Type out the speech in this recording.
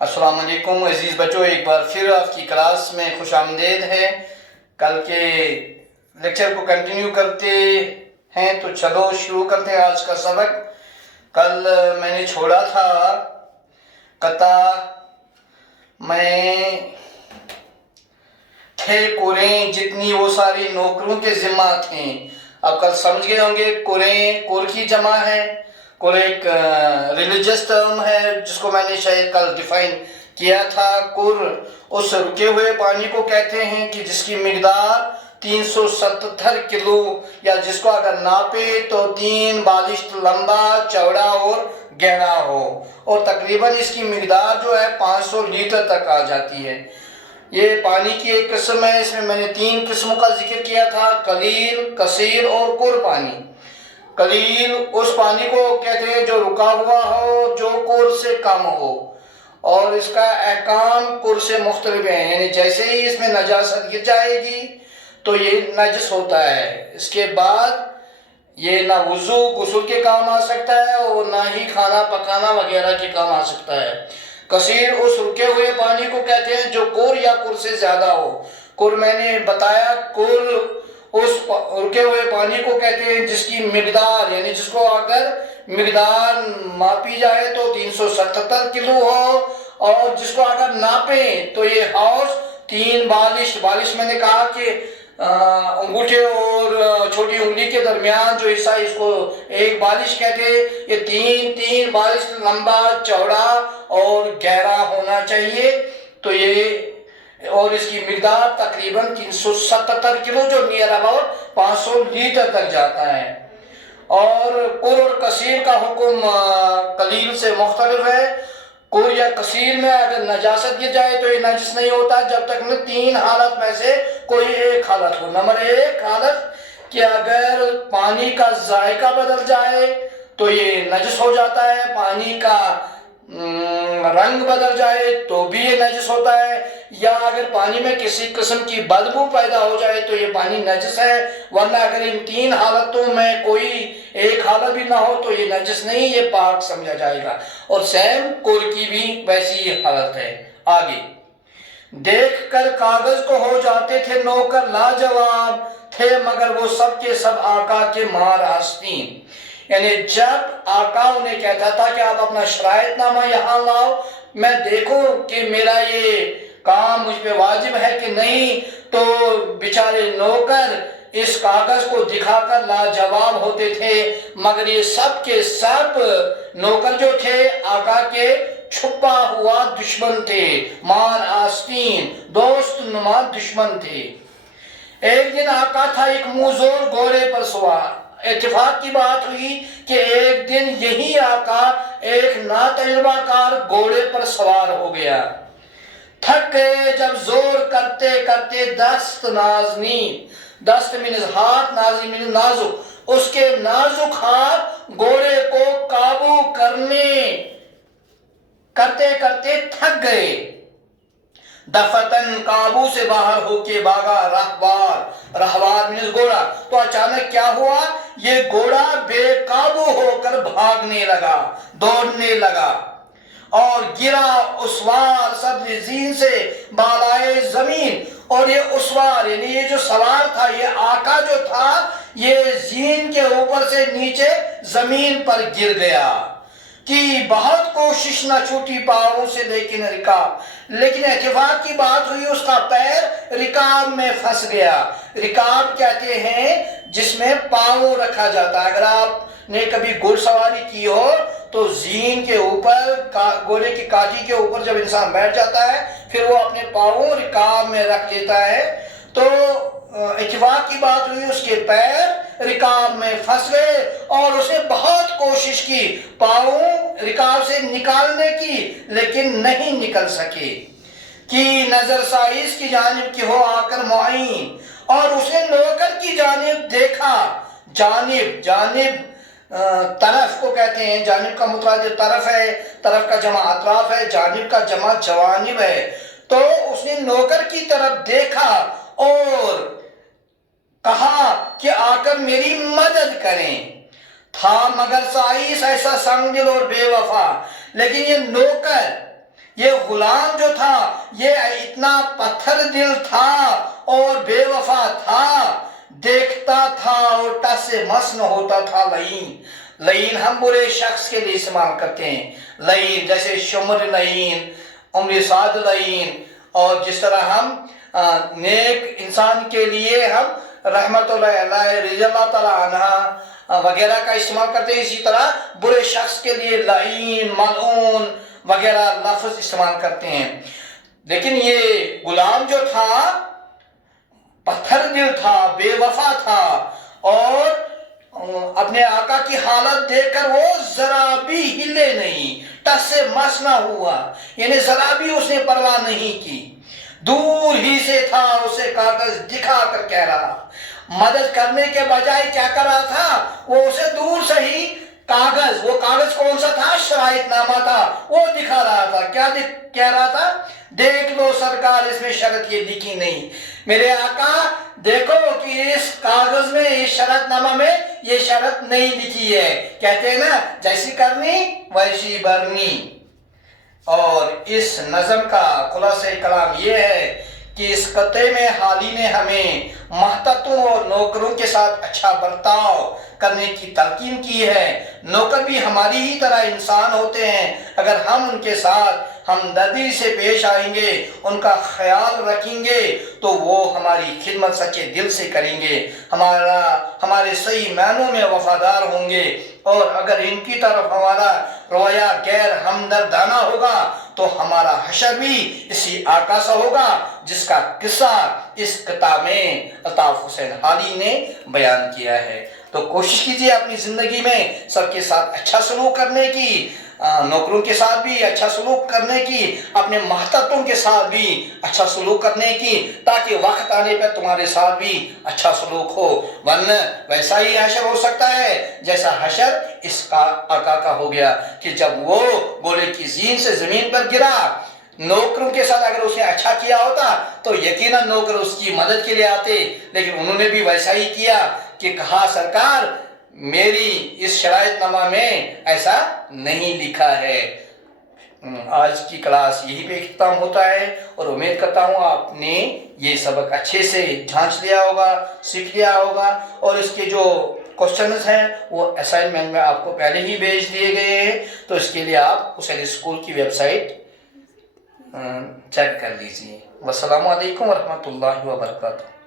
السلام علیکم عزیز بچوں، ایک بار پھر آپ کی کلاس میں خوش آمدید ہے۔ کل کے لیکچر کو کنٹینیو کرتے ہیں تو چلو شروع کرتے ہیں آج کا سبق۔ کل میں نے چھوڑا تھا قطع میں تھے کوریں جتنی وہ ساری نوکروں کے ذمہ تھیں۔ اب کل سمجھ گئے ہوں گے کوریں کور کی جمع ہے، کور ایک ریلیجس ٹرم ہے جس کو میں نے شاید کل ڈیفائن کیا تھا۔ کور اس رکے ہوئے پانی کو کہتے ہیں کہ جس کی مقدار 377 کلو یا جس کو اگر ناپے تو 3 بالشت لمبا، چوڑا اور گہرا ہو، اور تقریباً اس کی مقدار جو ہے 500 لیٹر تک آ جاتی ہے۔ یہ پانی کی ایک قسم ہے، اس میں میں نے 3 قسموں کا ذکر کیا تھا: قلیل، کثیر اور کور پانی۔ قلیل اس پانی کو کہتے ہیں جو رکا ہوا ہو، جو کور سے کم ہو، اور اس کا احکام کور سے مختلف ہیں، یعنی جیسے ہی اس میں نجاست گر جائے گی تو یہ نجس ہوتا ہے۔ اس کے بعد یہ نہ وضو غسل کے کام آ سکتا ہے اور نہ ہی کھانا پکانا وغیرہ کے کام آ سکتا ہے۔ کثیر اس رکے ہوئے پانی کو کہتے ہیں جو کور یا کور سے زیادہ ہو۔ کور میں نے بتایا، کور اس رکے ہوئے پانی کو کہتے ہیں جس کی مقدار، یعنی جس کو اگر مقدار ماپی جائے تو 377 کلو ہو، اور جس کو اگر ناپیں تو یہ ہاؤس 3 بالش میں نے کہا کہ انگوٹھے اور چھوٹی انگلی کے درمیان جو حصہ اس کو ایک بالش کہتے ہیں، یہ 3 بالش لمبا، چوڑا اور گہرا ہونا چاہیے۔ تو یہ اور اس کی مقدار تقریباً 377 کلو جو نیئر اباؤٹ 500 لیٹر تک جاتا ہے۔ اور کور اور کثیر کا حکم قلیل سے مختلف ہے۔ کور یا کثیر میں اگر نجاست گر جائے تو یہ نجس نہیں ہوتا جب تک میں 3 حالت میں سے کوئی ایک حالت ہو۔ نمبر 1 حالت کہ اگر پانی کا ذائقہ بدل جائے تو یہ نجس ہو جاتا ہے، پانی کا رنگ بدل جائے تو بھی یہ نجس ہوتا ہے، یا اگر پانی میں کسی قسم کی بدبو پیدا ہو جائے تو یہ پانی نجس ہے۔ ورنہ اگر ان 3 حالتوں میں کوئی ایک حالت بھی نہ ہو تو یہ نجس نہیں، یہ پاک سمجھا جائے گا۔ اور سیم کور کی بھی ویسی ہی حالت ہے۔ آگے دیکھ کر کاغذ کو ہو جاتے تھے نوکر لاجواب، تھے مگر وہ سب کے سب آقا کے مار آستین۔ یعنی جب آقا انہیں کہتا تھا کہ آپ اپنا شرائط نامہ یہاں لاؤ، میں دیکھوں کہ میرا یہ کام مجھ پہ واجب ہے کہ نہیں، تو بیچارے نوکر اس کاغذ کو دکھا کر لاجواب ہوتے تھے، مگر یہ سب کے سب نوکر جو تھے آقا کے چھپا ہوا دشمن تھے، مار آستین، دوست نما دشمن تھے۔ ایک دن آقا تھا ایک موزور گھوڑے پر سوار۔ اتفاق کی بات ہوئی کہ ایک دن یہی آقا ایک ناتجربہ کار گھوڑے پر سوار ہو گیا۔ تھک گئے جب زور کرتے کرتے دست نازنین، دست مینز ہاتھ، نازنین مینز نازک، اس کے نازک ہاتھ گھوڑے کو قابو کرتے کرتے تھک گئے۔ دفتن قابو سے باہر ہو کے بھاگا رہوار مینز گھوڑا۔ تو اچانک کیا ہوا، یہ گھوڑا بے قابو ہو کر بھاگنے لگا، دوڑنے لگا اور گرا اسوار صدر زین سے بالائے زمین۔ اور یہ اسوار یعنی یہ جو سوار تھا، یہ آقا جو تھا، یہ زین کے اوپر سے نیچے زمین پر گر گیا۔ کہ بہت کوشش نہ چھوٹی پاؤں سے لیکن اتفاق کی بات ہوئی اس کا پیر رکاب میں پھنس گیا۔ رکاب کہتے ہیں جس میں پاؤں رکھا جاتا ہے۔ اگر آپ نے کبھی گھڑ سواری کی ہو تو زین کے اوپر، گھوڑے کی کاٹھی کے اوپر جب انسان بیٹھ جاتا ہے پھر وہ اپنے پاؤں رکاب میں رکھ لیتا ہے، تو اتفاق کی بات ہوئی اس کے پیر رکاب میں پھنس گئے اور اسے بہت کوشش کی پاؤں رکاب سے نکالنے کی، لیکن نہیں نکل سکے۔ کہ نظر سائز کی جانب کی ہو آ کر معین، اور اسے نوکر کی جانب دیکھا۔ جانب طرف کو کہتے ہیں، جانب کا مترادف طرف ہے، طرف کا جمع اطراف ہے، جانب کا جمع جوانب ہے۔ تو اس نے نوکر کی طرف دیکھا اور کہا کہ آ کر میری مدد کریں۔ تھا مگر سائس ایسا سنگ دل اور بے وفا، لیکن یہ نوکر یہ غلام جو تھا یہ اتنا پتھر دل تھا اور بے وفا تھا، دیکھتا تھا اور ٹس سے مس نہ ہوتا تھا لعین۔ لعین ہم برے شخص کے لیے استعمال کرتے ہیں، لعین جیسے شمر لعین، عمر سعد لعین، اور جس طرح ہم نیک انسان کے لیے ہم رحمت اللہ علیہ، رضی اللہ تعالیٰ عنہ وغیرہ کا استعمال کرتے ہیں، اسی طرح برے شخص کے لیے لعین، ملعون وغیرہ لفظ استعمال کرتے ہیں۔ لیکن یہ غلام جو تھا پتھر دل تھا، بے وفا تھا، اور اپنے آقا کی حالت دیکھ کر وہ ذرا بھی ہلے نہیں، ٹس سے مس نہ ہوا، یعنی ذرا بھی اس نے پرواہ نہیں کی، دور ہی سے تھا، اسے کاغذ دکھا کر کہہ رہا، مدد کرنے کے بجائے کیا کر رہا تھا، وہ اسے دور سے ہی کاغذ، وہ کاغذ کون سا تھا، شرائط نامہ تھا، وہ دکھا رہا تھا، کیا کہہ رہا تھا، دیکھ لو سرکار اس میں شرط یہ لکھی نہیں، میرے آقا دیکھو کہ اس کاغذ میں، اس شرط نامہ میں یہ شرط نہیں لکھی ہے، کہتے ہیں نا جیسی کرنی ویسی برنی۔ اور اس نظم کا خلاصہ کلام یہ ہے کہ اس قطعے میں حالی نے ہمیں محتطوں اور نوکروں کے ساتھ اچھا برتاؤ کرنے کی تلقین کی ہے۔ نوکر بھی ہماری ہی طرح انسان ہوتے ہیں، اگر ہم ان کے ساتھ ہمدردی سے پیش آئیں گے، ان کا خیال رکھیں گے تو وہ ہماری خدمت سچے دل سے کریں گے، ہمارے صحیح معنوں میں وفادار ہوں گے، اور اگر ان کی طرف ہمارا رویہ غیر ہمدردانہ ہوگا تو ہمارا حشر بھی اسی آقا سا ہوگا جس کا قصہ اس کتاب میں الطاف حسین حالی نے بیان کیا ہے۔ تو کوشش کیجیے اپنی زندگی میں سب کے ساتھ اچھا سلوک کرنے کی، نوکروں کے ساتھ بھی اچھا سلوک کرنے کی، اپنے محتطوں کے ساتھ بھی اچھا سلوک کرنے کی، تاکہ وقت آنے پر تمہارے ساتھ بھی اچھا سلوک ہو، ورنہ ویسا ہی حشر ہو سکتا ہے جیسا حشر اس آقا کا ہو گیا کہ جب وہ گھوڑے کی زین سے زمین پر گرا، نوکروں کے ساتھ اگر اس نے اچھا کیا ہوتا تو یقیناً نوکر اس کی مدد کے لیے آتے، لیکن انہوں نے بھی ویسا ہی کیا کہ کہا سرکار میری اس شرائط نامہ میں ایسا نہیں لکھا ہے۔ آج کی کلاس یہی پہ اختتام ہوتا ہے، اور امید کرتا ہوں آپ نے یہ سبق اچھے سے جھانچ لیا ہوگا، سیکھ لیا ہوگا، اور اس کے جو کوسچنز ہیں وہ اسائنمنٹ میں آپ کو پہلے ہی بھیج دیے گئے ہیں، تو اس کے لیے آپ حسین اسکول کی ویب سائٹ چیک کر لیجئے۔ والسلام علیکم ورحمۃ اللہ وبرکاتہ۔